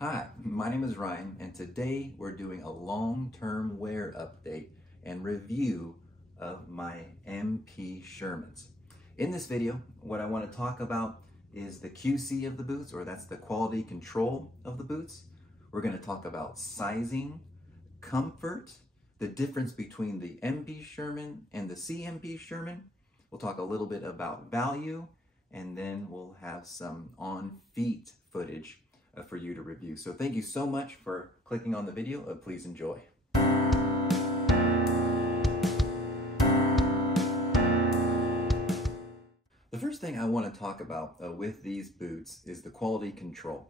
Hi, my name is Ryan, and today we're doing a long-term wear update and review of my MP Shermans. In this video, what I want to talk about is the QC of the boots, or that's the quality control of the boots. We're going to talk about sizing, comfort, the difference between the MP Sherman and the CMP Sherman. We'll talk a little bit about value, and then we'll have some on-feet footage for you to review. So thank you so much for clicking on the video. Please enjoy. The first thing I want to talk about with these boots is the quality control.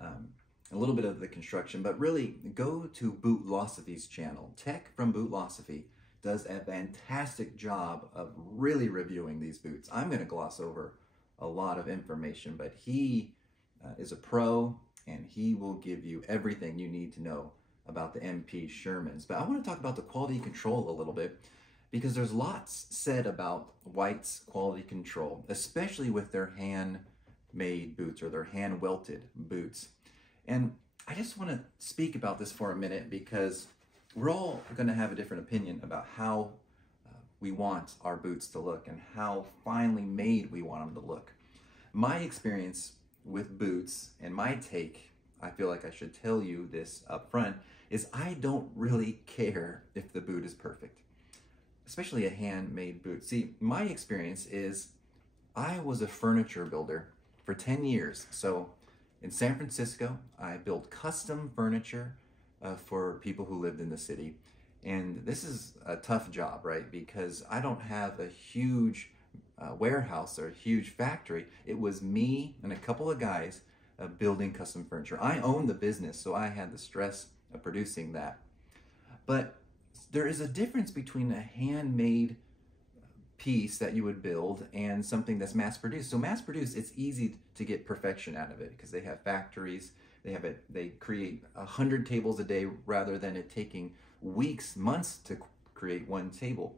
A little bit of the construction, but really go to Bootlosophy's channel. Tech from Bootlosophy does a fantastic job of really reviewing these boots. I'm going to gloss over a lot of information, but he is a pro, and he will give you everything you need to know about the MP Shermans. But I want to talk about the quality control a little bit, because there's lots said about White's quality control, especially with their handmade boots or their hand welted boots. And I just want to speak about this for a minute, because we're all going to have a different opinion about how we want our boots to look and how finely made we want them to look. My experience with boots, and my take, I feel like I should tell you this up front, is I don't really care if the boot is perfect, especially a handmade boot. See, my experience is I was a furniture builder for 10 years. So in San Francisco, I built custom furniture for people who lived in the city. And this is a tough job, right? Because I don't have a huge warehouse or a huge factory. It was me and a couple of guys building custom furniture. I owned the business, so I had the stress of producing that. But there is a difference between a handmade piece that you would build and something that's mass produced. So mass produced, it's easy to get perfection out of it because they have factories. They create 100 tables a day rather than it taking weeks, months to create one table.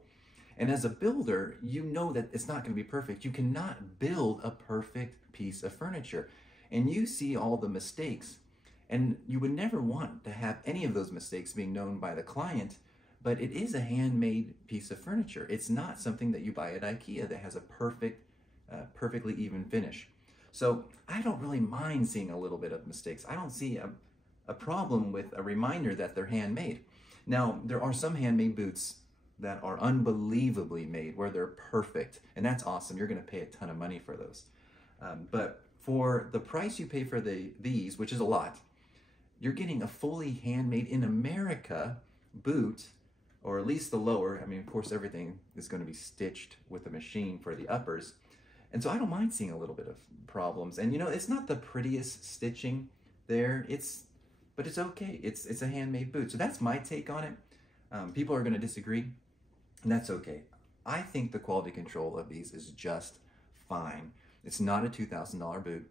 And as a builder, you know that it's not going to be perfect. You cannot build a perfect piece of furniture. And you see all the mistakes. And you would never want to have any of those mistakes being known by the client, but it is a handmade piece of furniture. It's not something that you buy at IKEA that has a perfectly even finish. So I don't really mind seeing a little bit of mistakes. I don't see a problem with a reminder that they're handmade. Now, there are some handmade boots that are unbelievably made, where they're perfect, and that's awesome. You're going to pay a ton of money for those. But for the price you pay for these, which is a lot, you're getting a fully handmade in America boot, or at least the lower. I mean, of course, everything is going to be stitched with a machine for the uppers. And so I don't mind seeing a little bit of problems. And you know, it's not the prettiest stitching there, but it's okay. It's a handmade boot. So that's my take on it. People are going to disagree, and that's okay. I think the quality control of these is just fine. It's not a $2,000 boot.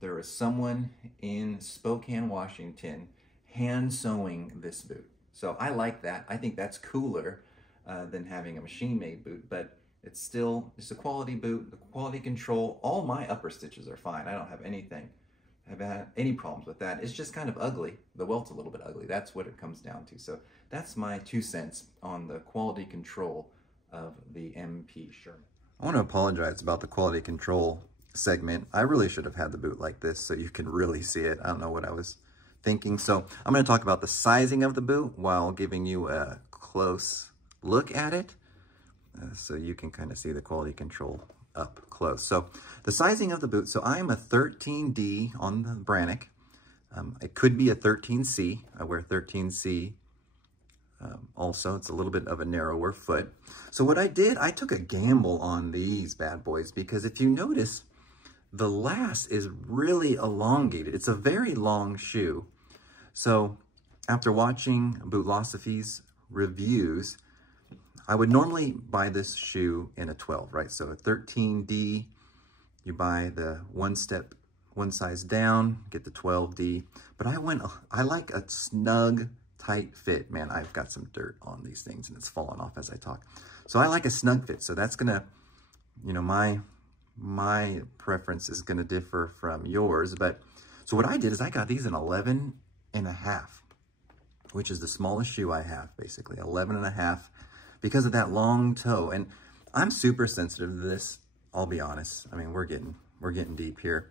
There is someone in Spokane, Washington, hand sewing this boot. So I like that. I think that's cooler than having a machine-made boot, but it's a quality boot. The quality control, all my upper stitches are fine. I don't have had any problems with that. It's just kind of ugly. The welt's a little bit ugly. That's what it comes down to. So that's my 2 cents on the quality control of the MP Sherman. I want to apologize about the quality control segment. I really should have had the boot like this so you can really see it. I don't know what I was thinking. So I'm going to talk about the sizing of the boot while giving you a close look at it so you can kind of see the quality control up close. So the sizing of the boot, so I'm a 13D on the Brannock. It could be a 13C. I wear 13C also. It's a little bit of a narrower foot. So what I did, I took a gamble on these bad boys, because if you notice, the last is really elongated. It's a very long shoe. So after watching Bootlosophy's reviews, I would normally buy this shoe in a 12, right? So a 13D, you buy the one size down, get the 12D. But I like a snug, tight fit. Man, I've got some dirt on these things and it's falling off as I talk. So I like a snug fit. So that's gonna, you know, my preference is gonna differ from yours. But So what I did is I got these in 11 and a half, which is the smallest shoe I have, basically 11 and a half, because of that long toe. And I'm super sensitive to this, I'll be honest. I mean, we're getting deep here.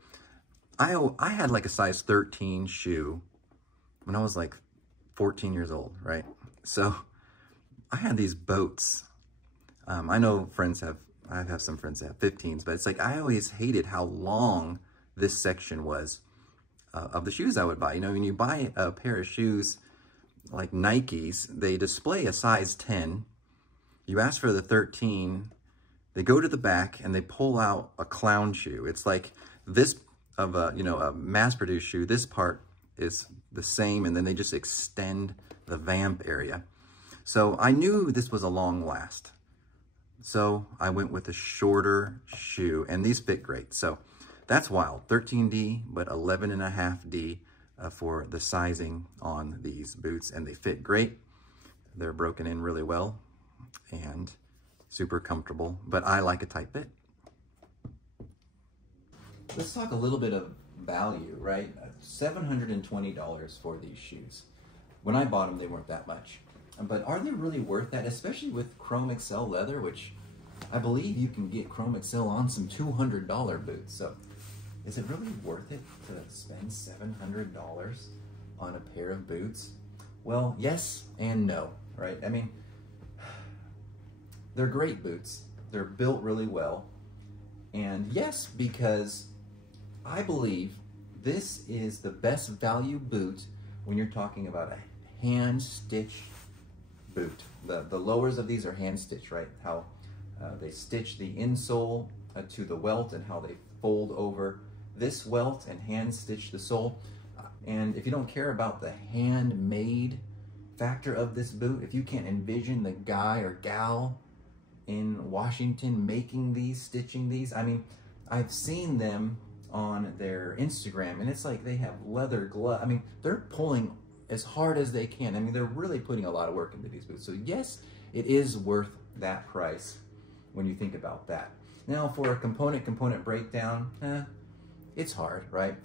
I had like a size 13 shoe when I was like 14 years old, right? So I had these boats. I know I have some friends that have 15s, but it's like, I always hated how long this section was of the shoes I would buy. You know, when you buy a pair of shoes like Nikes, they display a size 10. You ask for the 13, they go to the back and they pull out a clown shoe. It's like this of a, you know, a mass-produced shoe. This part is the same, and then they just extend the vamp area. So I knew this was a long last. So I went with a shorter shoe, and these fit great. So that's wild. 13D, but 11.5D for the sizing on these boots, and they fit great. They're broken in really well and super comfortable, but I like a tight fit. Let's talk a little bit of value, right? $720 for these shoes. When I bought them, they weren't that much. But are they really worth that, especially with Chrome Excel leather, which I believe you can get Chrome Excel on some $200 boots. So is it really worth it to spend $700 on a pair of boots? Well, yes and no, right? I mean, they're great boots. They're built really well. And yes, because I believe this is the best value boot when you're talking about a hand-stitched boot. The lowers of these are hand-stitched, right? How they stitch the insole to the welt and how they fold over this welt and hand-stitch the sole. And if you don't care about the handmade factor of this boot, if you can't envision the guy or gal in Washington making these, stitching these, I mean, I've seen them on their Instagram, and it's like they have leather glove. I mean, they're pulling as hard as they can. I mean, they're really putting a lot of work into these boots. So yes, it is worth that price when you think about that. Now, for a component breakdown, it's hard, right?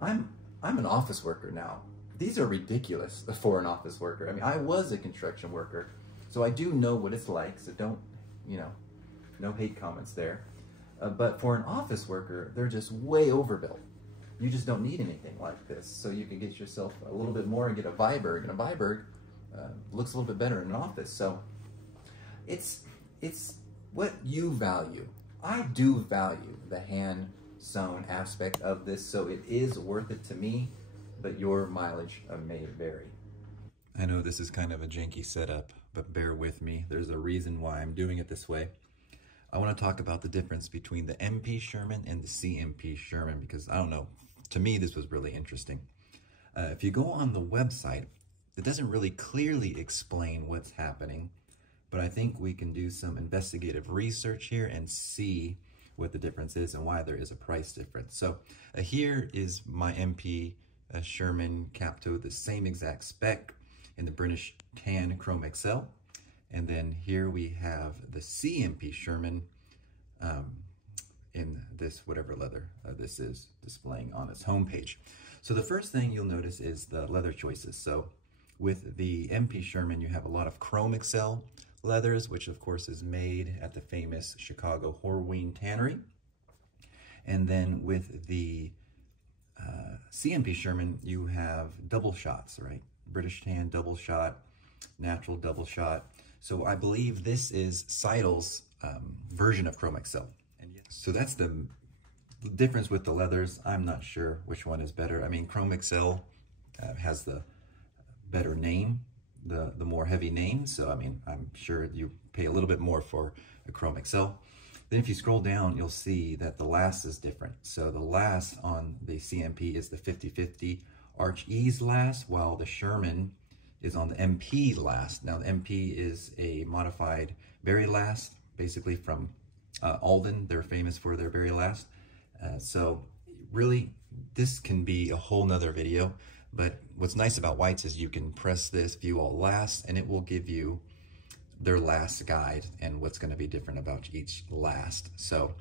I'm an office worker now. These are ridiculous for an office worker. I mean, I was a construction worker, so I do know what it's like. So don't, you know, no hate comments there. But for an office worker, they're just way overbuilt. You just don't need anything like this. So you can get yourself a little bit more and get a Viberg. And a Viberg looks a little bit better in an office. So it's what you value. I do value the hand sewn aspect of this, so it is worth it to me, but your mileage may vary. I know this is kind of a janky setup, but bear with me. There's a reason why I'm doing it this way. I want to talk about the difference between the MP Sherman and the CMP Sherman, because I don't know, to me this was really interesting. If you go on the website, it doesn't really clearly explain what's happening, but I think we can do some investigative research here and see what the difference is and why there is a price difference. So here is my MP Sherman cap toe, the same exact spec in the British tan Chrome Excel. And then here we have the CMP Sherman in this whatever leather this is displaying on its homepage. So the first thing you'll notice is the leather choices. So with the MP Sherman, you have a lot of Chrome Excel leathers, which of course is made at the famous Chicago Horween Tannery. And then with the CMP Sherman, you have double shots, right? British tan double shot, natural double shot. So I believe this is Seidel's version of Chrome Excel. And so that's the difference with the leathers. I'm not sure which one is better. I mean, Chrome Excel has the better name, the more heavy name. So, I mean, I'm sure you pay a little bit more for a Chrome Excel. Then if you scroll down, you'll see that the last is different. So the last on the CMP is the 50-50 Arch Ease last, while the Sherman is on the MP last. Now the MP is a modified very last, basically from Alden. They're famous for their very last. So really, this can be a whole nother video. But what's nice about whites is you can press this view all last, and it will give you their last guide and what's going to be different about each last. So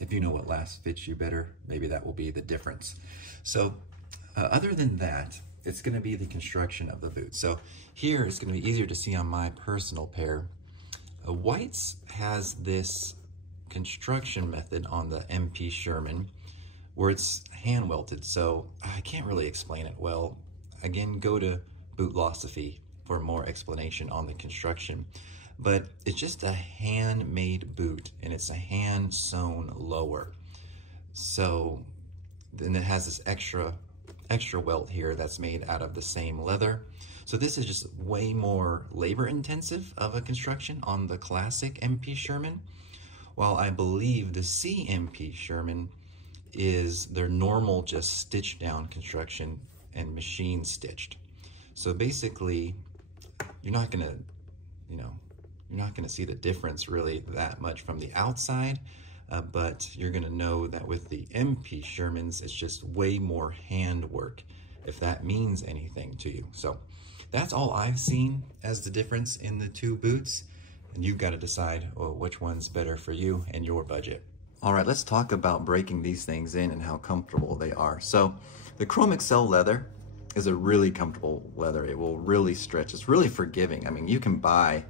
if you know what last fits you better, maybe that will be the difference. So other than that, it's going to be the construction of the boot. So here it's going to be easier to see on my personal pair. White's has this construction method on the CMP Sherman where it's hand welted, so I can't really explain it well. Again, go to Bootlosophy for more explanation on the construction. But it's just a handmade boot, and it's a hand sewn lower. So then it has this extra welt here that's made out of the same leather. So this is just way more labor intensive of a construction on the classic CMP Sherman, while I believe the CMP Sherman is their normal just stitched down construction and machine stitched. So basically, you're not gonna see the difference really that much from the outside, but you're gonna know that with the CMP Shermans, it's just way more handwork, if that means anything to you. So that's all I've seen as the difference in the two boots, and you've got to decide which one's better for you and your budget. All right, let's talk about breaking these things in and how comfortable they are. So the Chrome Excel leather is a really comfortable leather. It will really stretch. It's really forgiving. I mean, you can buy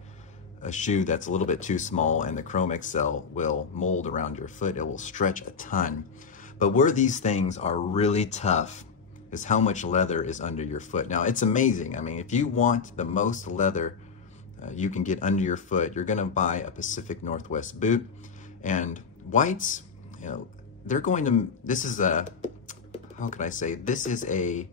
a shoe that's a little bit too small and the Chrome Excel will mold around your foot. It will stretch a ton. But where these things are really tough is how much leather is under your foot. Now, it's amazing. I mean, if you want the most leather you can get under your foot, you're gonna buy a Pacific Northwest boot. And Whites, you know, they're going to, this is a, how can I say, this is a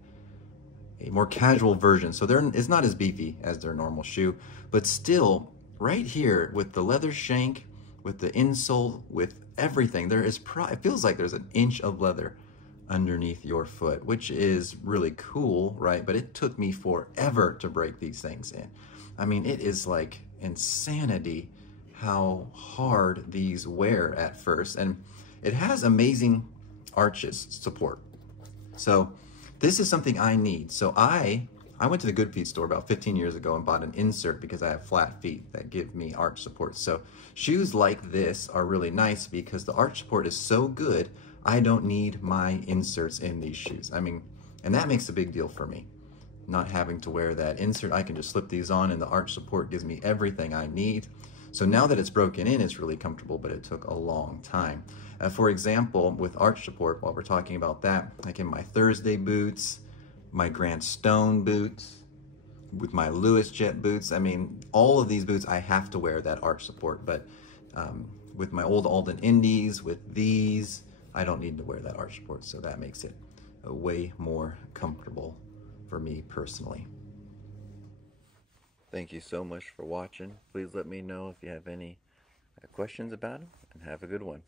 more casual version. So it's not as beefy as their normal shoe, but still right here with the leather shank, with the insole, with everything, there is, it feels like there's an inch of leather underneath your foot, which is really cool, right? But it took me forever to break these things in. I mean, it is like insanity how hard these wear at first. And it has amazing arches support. So this is something I need. So I went to the Good Feet store about 15 years ago and bought an insert because I have flat feet that give me arch support. So shoes like this are really nice because the arch support is so good, I don't need my inserts in these shoes. I mean, and that makes a big deal for me. Not having to wear that insert, I can just slip these on and the arch support gives me everything I need. So now that it's broken in, it's really comfortable, but it took a long time. For example, with arch support, while we're talking about that, like in my Thursday boots, my Grant Stone boots, with my Lewis Jet boots, I mean, all of these boots, I have to wear that arch support, but with my old Alden Indies, with these, I don't need to wear that arch support, so that makes it way more comfortable for me personally. Thank you so much for watching. Please let me know if you have any questions about it, and have a good one.